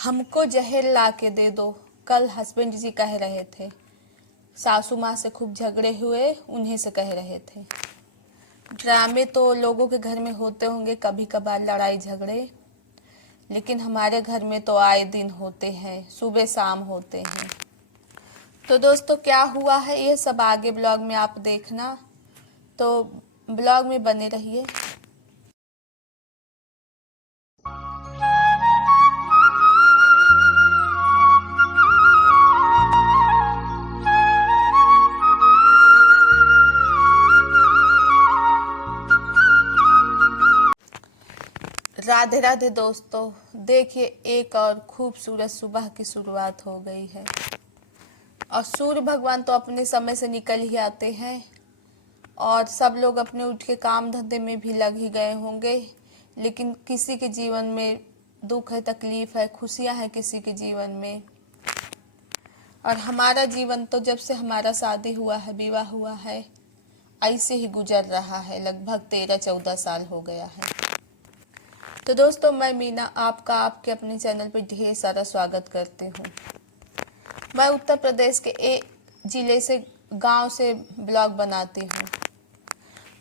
हमको जहर ला के दे दो, कल हस्बैंड जी कह रहे थे। सासू माँ से खूब झगड़े हुए, उन्हीं से कह रहे थे। ड्रामे तो लोगों के घर में होते होंगे, कभी कभार लड़ाई झगड़े, लेकिन हमारे घर में तो आए दिन होते हैं, सुबह शाम होते हैं। तो दोस्तों क्या हुआ है ये सब आगे ब्लॉग में आप देखना, तो ब्लॉग में बने रहिए। राधे राधे दोस्तों, देखिए एक और खूबसूरत सुबह की शुरुआत हो गई है और सूर्य भगवान तो अपने समय से निकल ही आते हैं और सब लोग अपने उठ के काम धंधे में भी लग ही गए होंगे। लेकिन किसी के जीवन में दुख है, तकलीफ है, खुशियां हैं किसी के जीवन में। और हमारा जीवन तो जब से हमारा शादी हुआ है, विवाह हुआ है, ऐसे ही गुजर रहा है। लगभग 13-14 साल हो गया है। तो दोस्तों मैं मीना आपका आपके अपने चैनल पर ढेर सारा स्वागत करती हूँ। मैं उत्तर प्रदेश के एक जिले से, गांव से ब्लॉग बनाती हूँ।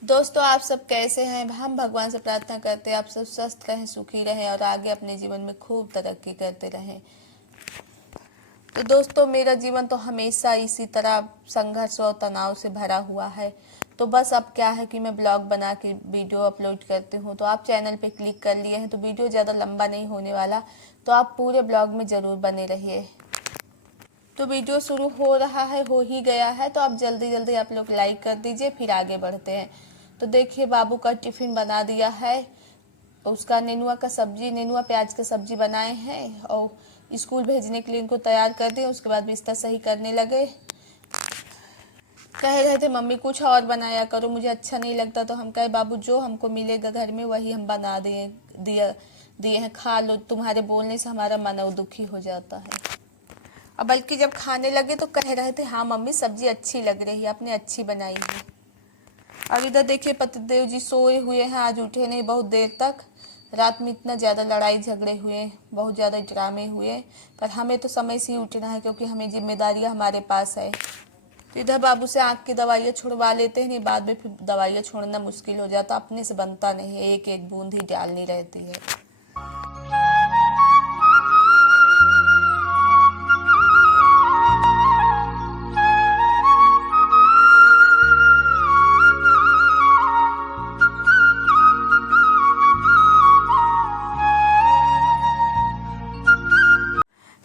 दोस्तों आप सब कैसे हैं? हम भगवान से प्रार्थना करते हैं आप सब स्वस्थ रहें, सुखी रहें और आगे अपने जीवन में खूब तरक्की करते रहें। तो दोस्तों मेरा जीवन तो हमेशा इसी तरह संघर्ष और तनाव से भरा हुआ है। तो बस अब क्या है कि मैं ब्लॉग बना के वीडियो अपलोड करती हूँ। तो आप चैनल पे क्लिक कर लिए हैं तो वीडियो ज़्यादा लंबा नहीं होने वाला, तो आप पूरे ब्लॉग में ज़रूर बने रहिए। तो वीडियो शुरू हो रहा है, हो ही गया है, तो आप जल्दी जल्दी आप लोग लाइक कर दीजिए, फिर आगे बढ़ते हैं। तो देखिए बाबू का टिफ़िन बना दिया है, उसका नेनुआ का सब्जी, नेनुआ प्याज का सब्जी बनाए हैं और स्कूल भेजने के लिए इनको तैयार कर दिए। उसके बाद बिस्तर सही करने लगे। कह रहे थे मम्मी कुछ और बनाया करो, मुझे अच्छा नहीं लगता। तो हम कहे बाबू जो हमको मिलेगा घर में वही हम बना दिए हैं, खा लो। तुम्हारे बोलने से हमारा मन दुखी हो जाता है। अब बल्कि जब खाने लगे तो कह रहे थे हाँ मम्मी सब्जी अच्छी लग रही है, आपने अच्छी बनाई है। अब इधर देखिए पतिदेव जी सोए हुए हैं, आज उठे नहीं बहुत देर तक। रात में इतना ज़्यादा लड़ाई झगड़े हुए, बहुत ज़्यादा ड्रामे हुए, पर हमें तो समय से ही उठना है क्योंकि हमें जिम्मेदारियां हमारे पास है। तो इधर बाबू से आँख की दवाइयाँ छुड़वा लेते हैं, नहीं बाद में फिर दवाइयाँ छोड़ना मुश्किल हो जाता, अपने से बनता नहीं है, एक एक बूंद ही डालनी रहती है।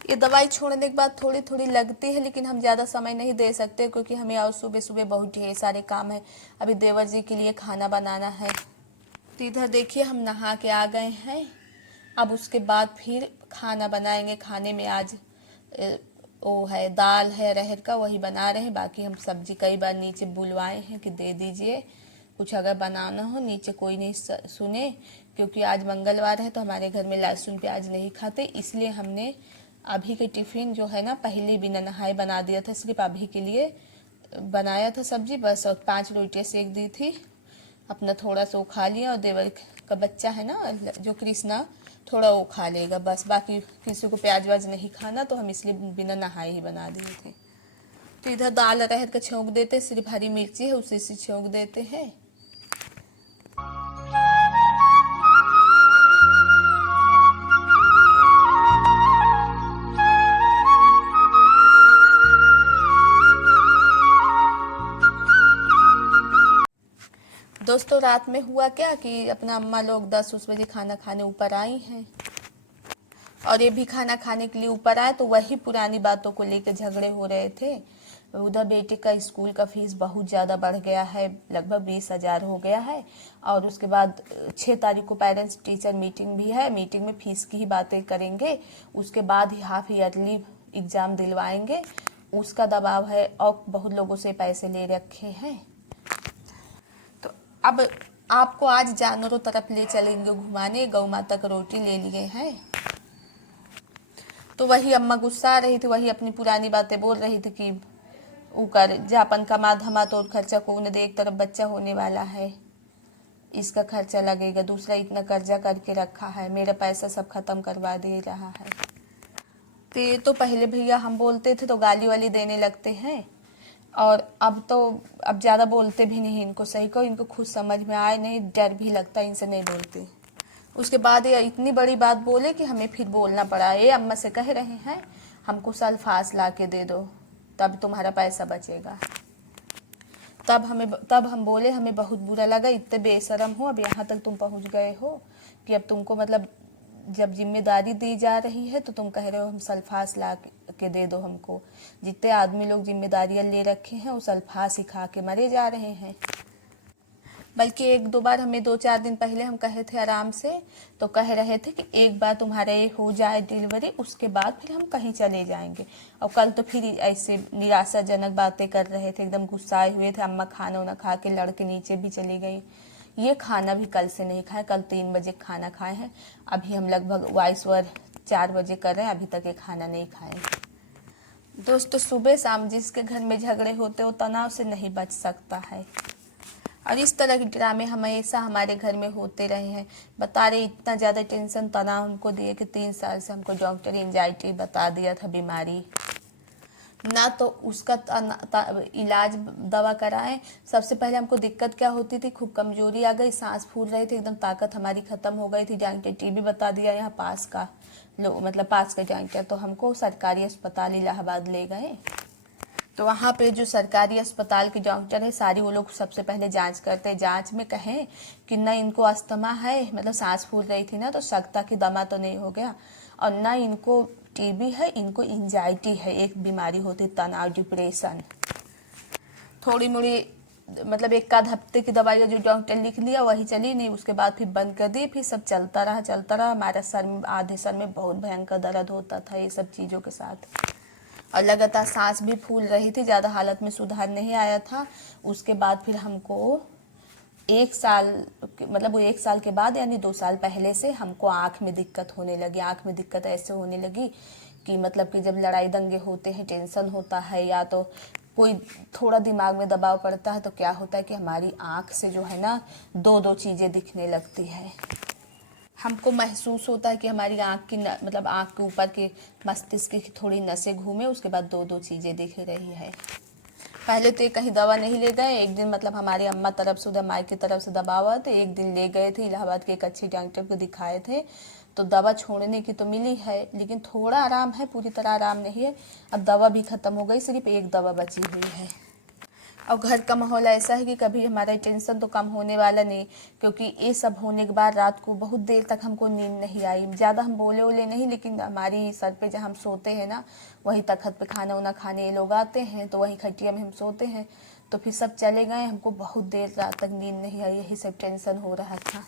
ये दवाई छोड़ने के बाद थोड़ी थोड़ी लगती है, लेकिन हम ज़्यादा समय नहीं दे सकते क्योंकि हमें और सुबह सुबह बहुत ढेर सारे काम है। अभी देवर जी के लिए खाना बनाना है। तो इधर देखिए हम नहा के आ गए हैं। अब उसके बाद फिर खाना बनाएंगे। खाने में आज वो है दाल है अरहर का, वही बना रहे हैं। बाकी हम सब्जी कई बार नीचे बुलवाए हैं कि दे दीजिए, कुछ अगर बनाना हो। नीचे कोई नहीं सुने क्योंकि आज मंगलवार है तो हमारे घर में लहसुन प्याज नहीं खाते, इसलिए हमने अभी के टिफ़िन जो है ना पहले बिना नहाए बना दिया था। सिर्फ अभी के लिए बनाया था सब्जी बस, और 5 रोटियाँ सेक दी थी। अपना थोड़ा सा वो खा लिया और देवर का बच्चा है ना जो कृष्णा, थोड़ा वो खा लेगा बस। बाकी किसी को प्याज व्याज नहीं खाना, तो हम इसलिए बिना नहाए ही बना दिए थे। तो इधर दाल अरहर का छौंक देते, सिर्फ हरी मिर्ची है उसी से छौंक देते हैं। दोस्तों रात में हुआ क्या कि अपना अम्मा लोग 10-10 बजे खाना खाने ऊपर आई हैं और ये भी खाना खाने के लिए ऊपर आए, तो वही पुरानी बातों को लेकर झगड़े हो रहे थे। उधर बेटे का स्कूल का फीस बहुत ज़्यादा बढ़ गया है, लगभग 20,000 हो गया है। और उसके बाद 6 तारीख को पेरेंट्स टीचर मीटिंग भी है, मीटिंग में फीस की ही बातें करेंगे। उसके बाद ही हाफ ईयरली एग्ज़ाम दिलवाएंगे, उसका दबाव है और बहुत लोगों से पैसे ले रखे हैं। तो अब आपको आज जानवरों तरफ ले चलेंगे घुमाने। गौ माता का रोटी ले लिए हैं, तो वही अम्मा गुस्सा रही थी, वही अपनी पुरानी बातें बोल रही थी कि ऊकर जापन कमा धमा तो खर्चा को उन्हें दे, एक तरफ बच्चा होने वाला है, इसका खर्चा लगेगा, दूसरा इतना कर्जा करके रखा है, मेरा पैसा सब खत्म करवा दे रहा है। तो ये तो पहले भैया हम बोलते थे तो गाली वाली देने लगते हैं, और अब ज़्यादा बोलते भी नहीं इनको, सही को इनको खुद समझ में आए नहीं, डर भी लगता है, इनसे नहीं बोलते। उसके बाद ये इतनी बड़ी बात बोले कि हमें फिर बोलना पड़ा, ये अम्मा से कह रहे हैं हमको सल्फास ला के दे दो तब तुम्हारा पैसा बचेगा। तब हम बोले हमें बहुत बुरा लगा, इतने बेशरम हो, अब यहाँ तक तुम पहुँच गए हो कि अब तुमको मतलब जब जिम्मेदारी दी जा रही है तो तुम कह रहे हो हम सल्फास ला के दे दो हमको। जितने आदमी लोग जिम्मेदारियां ले रखे हैं वो सल्फास ही खा के मरे जा रहे हैं। बल्कि एक दो बार हमें 2-4 दिन पहले हम कहे थे आराम से, तो कह रहे थे कि एक बार तुम्हारे हो जाए डिलीवरी उसके बाद फिर हम कहीं चले जाएंगे। और कल तो फिर ऐसे निराशाजनक बातें कर रहे थे, एकदम गुस्साए हुए थे। अम्मा खाना वाना खा के लड़के नीचे भी चली गई। ये खाना भी कल से नहीं खाए, कल 3 बजे खाना खाए हैं। अभी हम लगभग वाइसवर 4 बजे कर रहे हैं, अभी तक ये खाना नहीं खाए। दोस्तों सुबह शाम जिसके घर में झगड़े होते वो तनाव से नहीं बच सकता है, और इस तरह के ड्रामे हमेशा हमारे घर में होते रहे हैं। बता रहे इतना ज़्यादा टेंशन तनाव हमको दिए कि 3 साल से हमको डॉक्टर एंजाइटी बता दिया था बीमारी, ना तो उसका इलाज दवा कराएं। सबसे पहले हमको दिक्कत क्या होती थी, खूब कमजोरी आ गई, सांस फूल रही थी, एकदम ताकत हमारी ख़त्म हो गई थी। डॉक्टर टीबी बता दिया यहाँ पास का मतलब पास का डॉक्टर, तो हमको सरकारी अस्पताल इलाहाबाद ले गए। तो वहाँ पे जो सरकारी अस्पताल के डॉक्टर है सारी वो लोग सबसे पहले जांच करते हैं। जांच में कहें कि ना इनको अस्थमा है, मतलब सांस फूल रही थी ना, तो सकता कि दमा तो नहीं हो गया, और ना इनको टीबी है, इनको एंजाइटी है, एक बीमारी होती तनाव डिप्रेशन। थोड़ी मोड़ी मतलब 1 आध हफ्ते की दवाई जो डॉक्टर लिख लिया वही चली नहीं, उसके बाद फिर बंद कर दी। फिर सब चलता रहा। हमारा सर में आधे सर में बहुत भयंकर दर्द होता था ये सब चीज़ों के साथ, और लगातार सांस भी फूल रही थी, ज़्यादा हालत में सुधार नहीं आया था। उसके बाद फिर हमको 1 साल मतलब वो 1 साल के बाद यानी 2 साल पहले से हमको आँख में दिक्कत होने लगी। आँख में दिक्कत ऐसे होने लगी कि मतलब कि जब लड़ाई दंगे होते हैं, टेंशन होता है, या तो कोई थोड़ा दिमाग में दबाव पड़ता है, तो क्या होता है कि हमारी आँख से जो है ना 2-2 चीज़ें दिखने लगती है। हमको महसूस होता है कि हमारी आँख की मतलब आँख के ऊपर के मस्तिष्क की थोड़ी नसें घूमे, उसके बाद 2-2 चीज़ें दिख रही है। पहले तो ये कहीं दवा नहीं ले गए। एक दिन मतलब हमारी अम्मा तरफ से, उधर माई की तरफ से दबाव आया, तो एक दिन ले गए थे इलाहाबाद के एक अच्छे डॉक्टर को दिखाए थे। तो दवा छोड़ने की तो मिली है, लेकिन थोड़ा आराम है, पूरी तरह आराम नहीं है। अब दवा भी ख़त्म हो गई, सिर्फ एक दवा बची हुई है। और घर का माहौल ऐसा है कि कभी हमारा टेंशन तो कम होने वाला नहीं, क्योंकि ये सब होने के बाद रात को बहुत देर तक हमको नींद नहीं आई। ज़्यादा हम बोले नहीं, लेकिन हमारी सर पे जहाँ हम सोते हैं ना, वही तखत पे खाना वाना खाने ये लोग आते हैं, तो वही खटिया में हम सोते हैं। तो फिर सब चले गए, हमको बहुत देर रात तक नींद नहीं आई, यही सब टेंशन हो रहा था।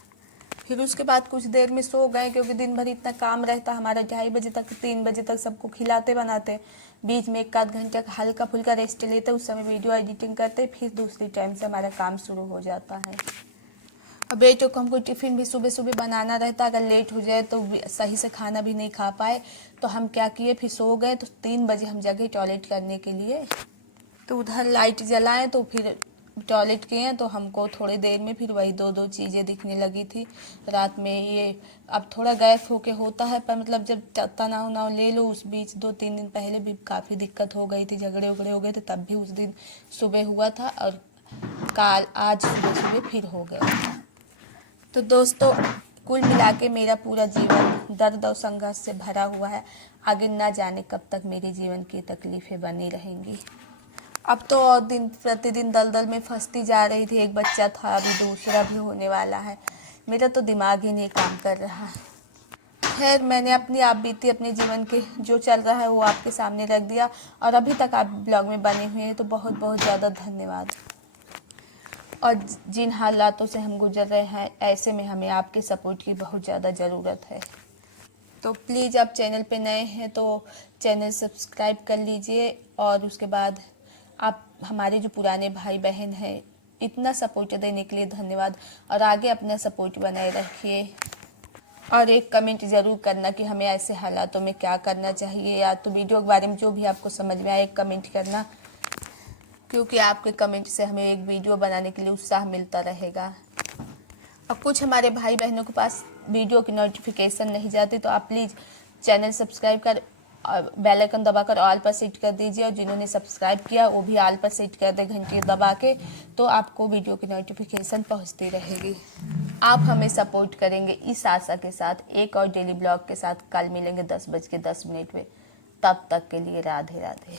फिर उसके बाद कुछ देर में सो गए, क्योंकि दिन भर इतना काम रहता हमारा, 2:30 बजे तक 3 बजे तक सबको खिलाते बनाते, बीच में 1 आध घंटे का हल्का फुल्का रेस्ट लेते, उस समय वीडियो एडिटिंग करते, फिर दूसरी टाइम से हमारा काम शुरू हो जाता है। अब बेटों को हमको टिफ़िन भी सुबह सुबह बनाना रहता, अगर लेट हो जाए तो सही से खाना भी नहीं खा पाए, तो हम क्या किए, फिर सो गए। तो 3 बजे हम जगह टॉयलेट करने के लिए, तो उधर लाइट जलाएं, तो फिर टॉयलेट किए, तो हमको थोड़ी देर में फिर वही 2-2 चीज़ें दिखने लगी थी रात में। ये अब थोड़ा गैप होके होता है, पर मतलब जब तनाव उनाव ले लो, उस बीच 2-3 दिन पहले भी काफ़ी दिक्कत हो गई थी, झगड़े उगड़े हो गए थे, तब भी उस दिन सुबह हुआ था, और आज सुबह सुबह फिर हो गया था। तो दोस्तों कुल मिला के मेरा पूरा जीवन दर्द और संघर्ष से भरा हुआ है। आगे ना जाने कब तक मेरे जीवन की तकलीफ़ें बनी रहेंगी। अब तो और दिन प्रतिदिन दलदल में फंसती जा रही थी। एक बच्चा था, अभी दूसरा भी होने वाला है। मेरा तो दिमाग ही नहीं काम कर रहा। खैर, मैंने अपनी आप बीती अपने जीवन के जो चल रहा है वो आपके सामने रख दिया, और अभी तक आप ब्लॉग में बने हुए हैं, तो बहुत बहुत ज़्यादा धन्यवाद। और जिन हालातों से हम गुजर रहे हैं, ऐसे में हमें आपके सपोर्ट की बहुत ज़्यादा ज़रूरत है। तो प्लीज़ आप चैनल पे नए हैं तो चैनल सब्सक्राइब कर लीजिए, और उसके बाद आप हमारे जो पुराने भाई बहन हैं, इतना सपोर्ट देने के लिए धन्यवाद, और आगे अपना सपोर्ट बनाए रखिए। और एक कमेंट ज़रूर करना कि हमें ऐसे हालातों में क्या करना चाहिए, या तो वीडियो के बारे में जो भी आपको समझ में आए एक कमेंट करना, क्योंकि आपके कमेंट से हमें एक वीडियो बनाने के लिए उत्साह मिलता रहेगा। और कुछ हमारे भाई बहनों के पास वीडियो की नोटिफिकेशन नहीं जाती, तो आप प्लीज़ चैनल सब्सक्राइब कर बेल आइकन दबाकर ऑल पर सेट कर दीजिए, और जिन्होंने सब्सक्राइब किया वो भी ऑल पर सेट कर दे घंटी दबा के, तो आपको वीडियो की नोटिफिकेशन पहुंचती रहेगी। आप हमें सपोर्ट करेंगे इस आशा के साथ, एक और डेली ब्लॉग के साथ कल मिलेंगे 10:10 पे। तब तक के लिए राधे राधे।